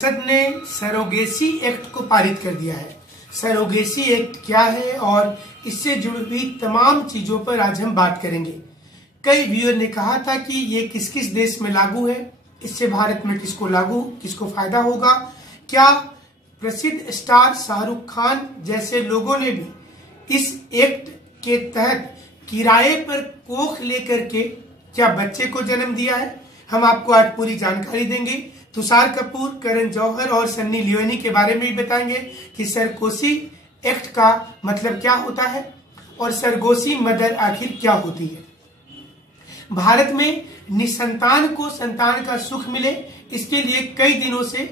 संसद ने surrogacy act को पारित कर दिया है। सरोगेसी एक्ट क्या है और इससे जुड़ी हुई तमाम चीजों पर आज हम बात करेंगे। कई व्यूअर ने कहा था कि ये किस किस देश में लागू है, इससे भारत में किसको फायदा होगा, क्या प्रसिद्ध स्टार शाहरुख खान जैसे लोगों ने भी इस एक्ट के तहत किराए पर कोख लेकर के क्या बच्चे को जन्म दिया है। हम आपको आज पूरी जानकारी देंगे। तुषार कपूर, करण जौहर और सन्नी लियोनी के बारे में भी बताएंगे कि सरोगेसी एक्ट का मतलब क्या होता है और सरोगेसी मदर आखिर क्या होती है। भारत में निसंतान को संतान का सुख मिले, इसके लिए कई दिनों से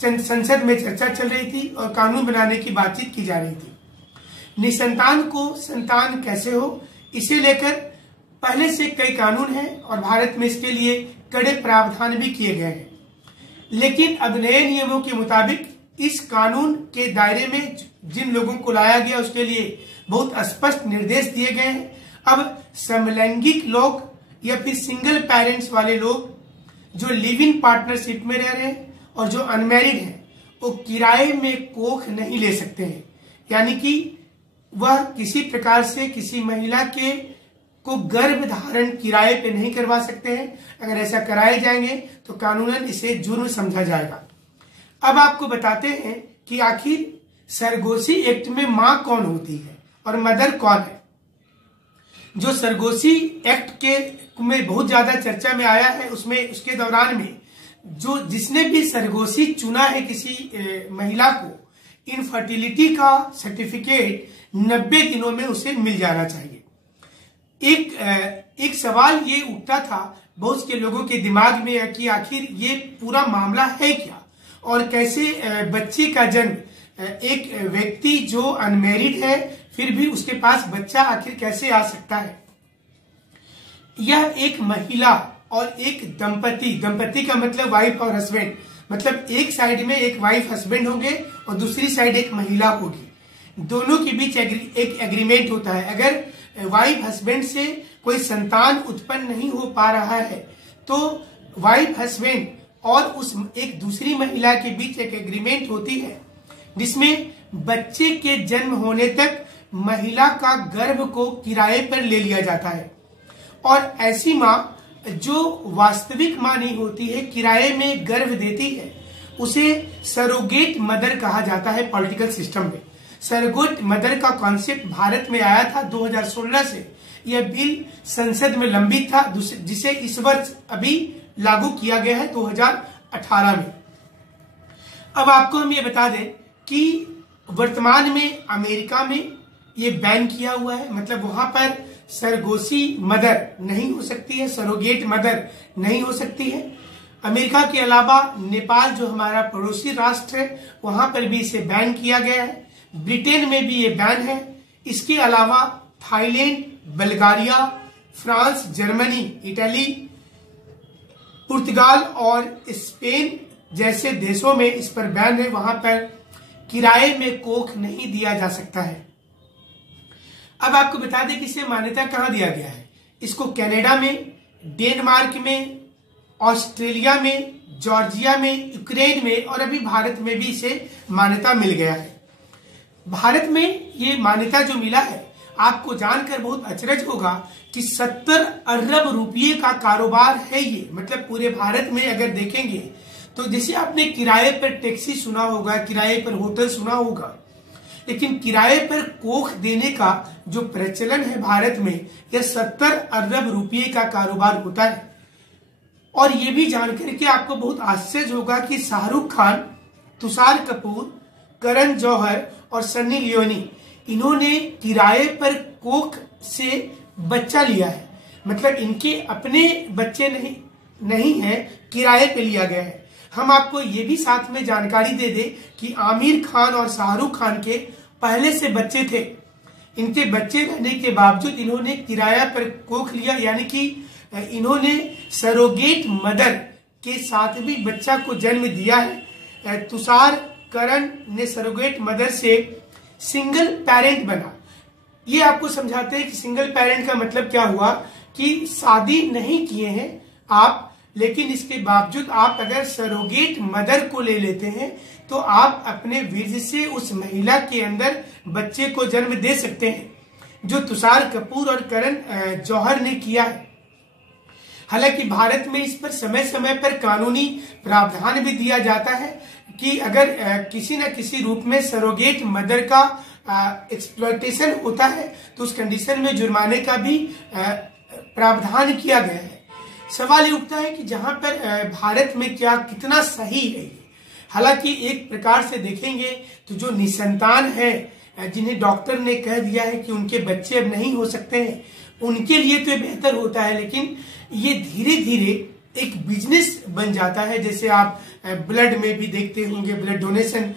संसद में चर्चा चल रही थी और कानून बनाने की बातचीत की जा रही थी। निसंतान को संतान कैसे हो, इसे लेकर पहले से कई कानून हैं और भारत में इसके लिए कड़े प्रावधान भी किए गए हैं। लेकिन अब नए नियमों के मुताबिक इस कानून के दायरे में जिन लोगों को लाया गया उसके लिए बहुत स्पष्ट निर्देश दिए गए हैं। अब समलैंगिक लोग या फिर सिंगल पेरेंट्स वाले लोग जो लिव इन पार्टनरशिप में रह रहे हैं और जो अनमैरिड हैं वो किराए में कोख नहीं ले सकते हैं, यानी कि वह किसी प्रकार से किसी महिला को गर्भ धारण किराए पे नहीं करवा सकते हैं। अगर ऐसा कराए जाएंगे तो कानूनन इसे जुर्म समझा जाएगा। अब आपको बताते हैं कि आखिर सरोगेसी एक्ट में मां कौन होती है और मदर कौन है। जो सरोगेसी एक्ट के में बहुत ज्यादा चर्चा में आया है, उसके दौरान में जिसने भी सरोगेसी चुना है किसी महिला को, इनफर्टिलिटी का सर्टिफिकेट 90 दिनों में उसे मिल जाना चाहिए। एक सवाल ये उठता था बहुत के लोगों के दिमाग में कि आखिर ये पूरा मामला है क्या और कैसे बच्चे का जन्म एक व्यक्ति जो अनमैरिड है फिर भी उसके पास बच्चा आखिर कैसे आ सकता है। यह एक महिला और एक दंपति का मतलब वाइफ और हस्बैंड, मतलब एक साइड में एक वाइफ हस्बैंड होंगे और दूसरी साइड एक महिला होगी। दोनों के बीच एक एग्रीमेंट होता है। अगर वाइफ हस्बैंड से कोई संतान उत्पन्न नहीं हो पा रहा है तो वाइफ हस्बैंड और उस एक दूसरी महिला के बीच एक एग्रीमेंट होती है जिसमें बच्चे के जन्म होने तक महिला का गर्भ को किराए पर ले लिया जाता है और ऐसी माँ जो वास्तविक माँ नहीं होती है, किराए में गर्भ देती है, उसे सरोगेट मदर कहा जाता है। पॉलिटिकल सिस्टम में सरोगेट मदर का कॉन्सेप्ट भारत में आया था 2016 से। यह बिल संसद में लंबित था जिसे इस वर्ष अभी लागू किया गया है 2018 में। अब आपको हम ये बता दें कि वर्तमान में अमेरिका में ये बैन किया हुआ है, मतलब वहां पर सरोगेसी मदर नहीं हो सकती है, सरोगेट मदर नहीं हो सकती है। अमेरिका के अलावा नेपाल जो हमारा पड़ोसी राष्ट्र है वहां पर भी इसे बैन किया गया है। ब्रिटेन में भी ये बैन है। इसके अलावा Thailand, Bulgaria, France, Germany, Italy, पुर्तगाल और स्पेन जैसे देशों में इस पर बैन है। वहां पर किराए में कोख नहीं दिया जा सकता है। अब आपको बता दें कि इसे मान्यता कहां दिया गया है। इसको कनाडा में, डेनमार्क में, ऑस्ट्रेलिया में, जॉर्जिया में, यूक्रेन में और अभी भारत में भी इसे मान्यता मिल गया है। भारत में ये मान्यता जो मिला है, आपको जानकर बहुत अचरज होगा कि 70 अरब रुपये का कारोबार है ये। मतलब पूरे भारत में अगर देखेंगे तो जैसे आपने किराए पर टैक्सी सुना होगा, किराए पर होटल सुना होगा, लेकिन किराए पर कोख देने का जो प्रचलन है भारत में, यह 70 अरब रुपये का कारोबार होता है। और ये भी जानकर के आपको बहुत आश्चर्य होगा कि शाहरुख खान, तुषार कपूर, करण जौहर और सन्नी लियोनी, इन्होंने किराए पर कोख से बच्चा लिया है। मतलब इनके अपने बच्चे नहीं है, किराए पे लिया गया है। हम आपको ये भी साथ में जानकारी दे दे कि आमिर खान और शाहरुख खान के पहले से बच्चे थे। इनके बच्चे रहने के बावजूद इन्होंने किराया पर कोख लिया, यानी कि इन्होंने सरोगेट मदर के साथ भी बच्चा को जन्म दिया है। तुषार, करण ने सरोगेट मदर से सिंगल पेरेंट बना। ये आपको समझाते हैं कि सिंगल पेरेंट का मतलब क्या हुआ कि शादी नहीं किए हैं आप, लेकिन इसके बावजूद आप अगर सरोगेट मदर को ले लेते हैं तो आप अपने वीर्य से उस महिला के अंदर बच्चे को जन्म दे सकते हैं, जो तुषार कपूर और करण जौहर ने किया है। हालांकि भारत में इस पर समय समय पर कानूनी प्रावधान भी दिया जाता है कि अगर किसी न किसी रूप में सरोगेट मदर का एक्सप्लॉयटेशन होता है तो उस कंडीशन में जुर्माने का भी प्रावधान किया गया है। सवाल ये उठता है कि जहां पर भारत में क्या कितना सही है ये। हालांकि एक प्रकार से देखेंगे तो जो निसंतान है, जिन्हें डॉक्टर ने कह दिया है कि उनके बच्चे अब नहीं हो सकते हैं, उनके लिए तो ये बेहतर होता है, लेकिन ये धीरे धीरे एक बिजनेस बन जाता है। जैसे आप ब्लड में भी देखते होंगे, ब्लड डोनेशन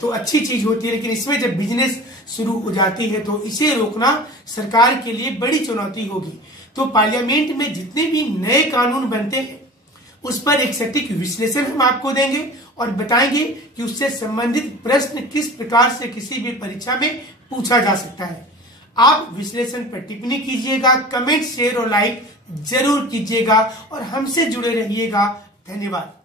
तो अच्छी चीज होती है, लेकिन इसमें जब बिजनेस शुरू हो जाती है तो इसे रोकना सरकार के लिए बड़ी चुनौती होगी। तो पार्लियामेंट में जितने भी नए कानून बनते हैं उस पर एक सटीक विश्लेषण हम आपको देंगे और बताएंगे कि उससे संबंधित प्रश्न किस प्रकार से किसी भी परीक्षा में पूछा जा सकता है। आप विश्लेषण पर टिप्पणी कीजिएगा, कमेंट, शेयर और लाइक जरूर कीजिएगा और हमसे जुड़े रहिएगा। धन्यवाद।